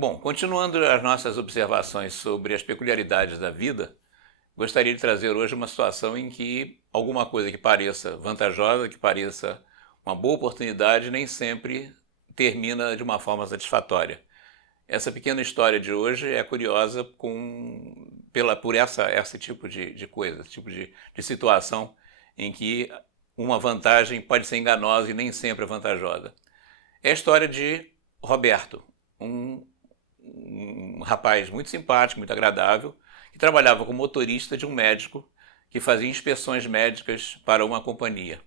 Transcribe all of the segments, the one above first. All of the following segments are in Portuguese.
Bom, continuando as nossas observações sobre as peculiaridades da vida, gostaria de trazer hoje uma situação em que alguma coisa que pareça vantajosa, que pareça uma boa oportunidade, nem sempre termina de uma forma satisfatória. Essa pequena história de hoje é curiosa por esse tipo de coisa, esse tipo de situação em que uma vantagem pode ser enganosa e nem sempre é vantajosa. É a história de Roberto, um rapaz muito simpático, muito agradável, que trabalhava como motorista de um médico que fazia inspeções médicas para uma companhia.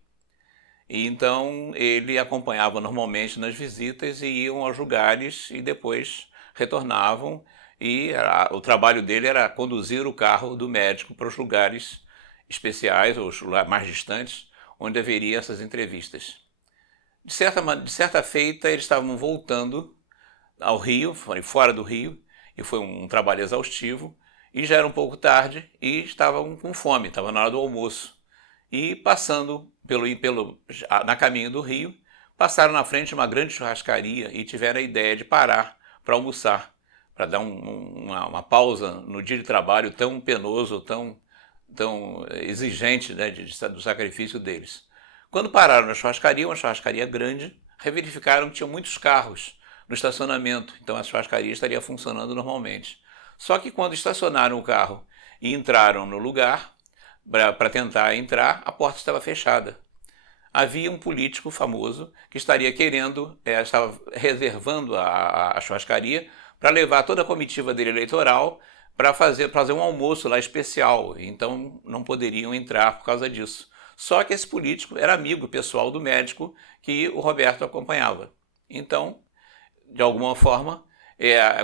E então ele acompanhava normalmente nas visitas e iam aos lugares e depois retornavam, e o trabalho dele era conduzir o carro do médico para os lugares especiais, ou os lugares mais distantes, onde haveria essas entrevistas. De certa feita, eles estavam voltando ao Rio, fora do Rio, e foi um trabalho exaustivo, e já era um pouco tarde e estavam com fome, estava na hora do almoço. E passando na caminho do Rio, passaram na frente de uma grande churrascaria e tiveram a ideia de parar para almoçar, para dar uma pausa no dia de trabalho tão penoso, tão exigente, né, do sacrifício deles. Quando pararam na churrascaria, uma churrascaria grande, verificaram que tinham muitos carros no estacionamento, então a churrascaria estaria funcionando normalmente. Só que quando estacionaram o carro e entraram no lugar, para tentar entrar, a porta estava fechada. Havia um político famoso que estava reservando a churrascaria para levar toda a comitiva dele eleitoral para fazer um almoço lá especial, então não poderiam entrar por causa disso. Só que esse político era amigo pessoal do médico que o Roberto acompanhava. Então, de alguma forma,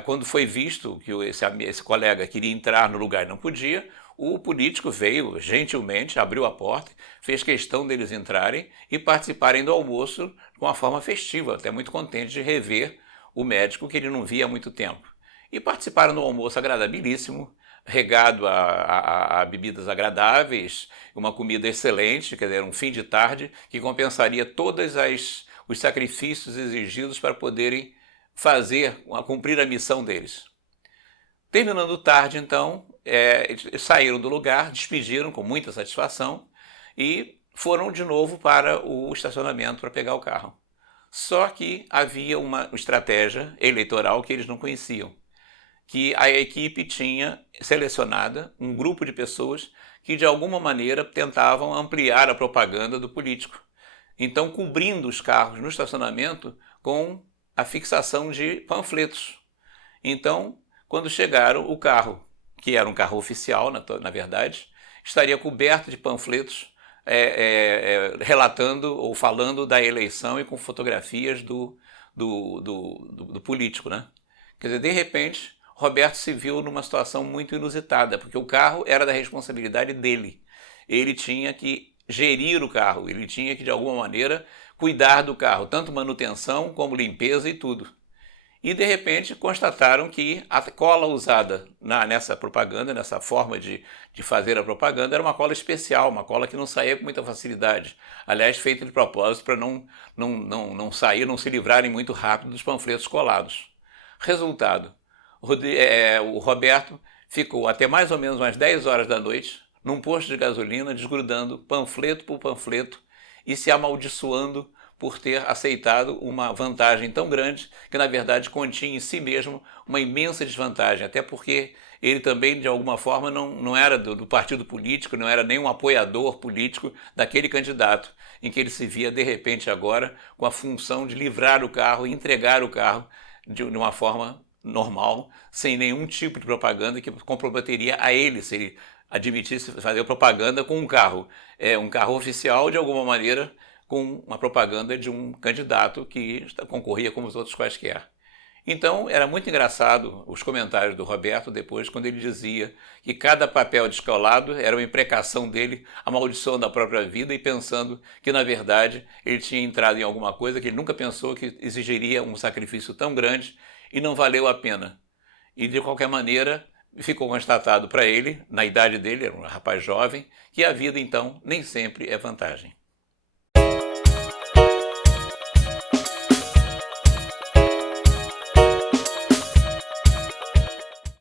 quando foi visto que esse colega queria entrar no lugar e não podia, o político veio gentilmente, abriu a porta, fez questão deles entrarem e participarem do almoço de uma forma festiva, até muito contente de rever o médico que ele não via há muito tempo. E participaram do almoço agradabilíssimo, regado a bebidas agradáveis, uma comida excelente, quer dizer, um fim de tarde que compensaria todos os sacrifícios exigidos para poderem cumprir a missão deles. Terminando tarde, então, saíram do lugar, despediram com muita satisfação e foram de novo para o estacionamento para pegar o carro. Só que havia uma estratégia eleitoral que eles não conheciam, que a equipe tinha selecionada um grupo de pessoas que de alguma maneira tentavam ampliar a propaganda do político. Então, cobrindo os carros no estacionamento com a fixação de panfletos. Então, quando chegaram, o carro, que era um carro oficial, na verdade, estaria coberto de panfletos relatando ou falando da eleição e com fotografias do político, né? Quer dizer, de repente, Roberto se viu numa situação muito inusitada, porque o carro era da responsabilidade dele. Ele tinha que gerir o carro, ele tinha que, de alguma maneira, cuidar do carro, tanto manutenção como limpeza e tudo. E, de repente, constataram que a cola usada nessa propaganda, nessa forma de fazer a propaganda, era uma cola especial, uma cola que não saía com muita facilidade. Aliás, feita de propósito para não se livrarem muito rápido dos panfletos colados. Resultado, o Roberto ficou até mais ou menos umas 10 horas da noite num posto de gasolina, desgrudando panfleto por panfleto e se amaldiçoando por ter aceitado uma vantagem tão grande que, na verdade, continha em si mesmo uma imensa desvantagem, até porque ele também, de alguma forma, não era do partido político, não era nenhum apoiador político daquele candidato, em que ele se via, de repente, agora, com a função de livrar o carro e entregar o carro de uma forma normal, sem nenhum tipo de propaganda que comprometeria a ele, se ele admitisse fazer propaganda com um carro oficial, de alguma maneira, com uma propaganda de um candidato que concorria como os outros quaisquer. Então, era muito engraçado os comentários do Roberto depois, quando ele dizia que cada papel descolado era uma imprecação dele, amaldiçoando a própria vida e pensando que, na verdade, ele tinha entrado em alguma coisa que ele nunca pensou que exigiria um sacrifício tão grande e não valeu a pena. E, de qualquer maneira, ficou constatado para ele, na idade dele, era um rapaz jovem, que a vida, então, nem sempre é vantagem.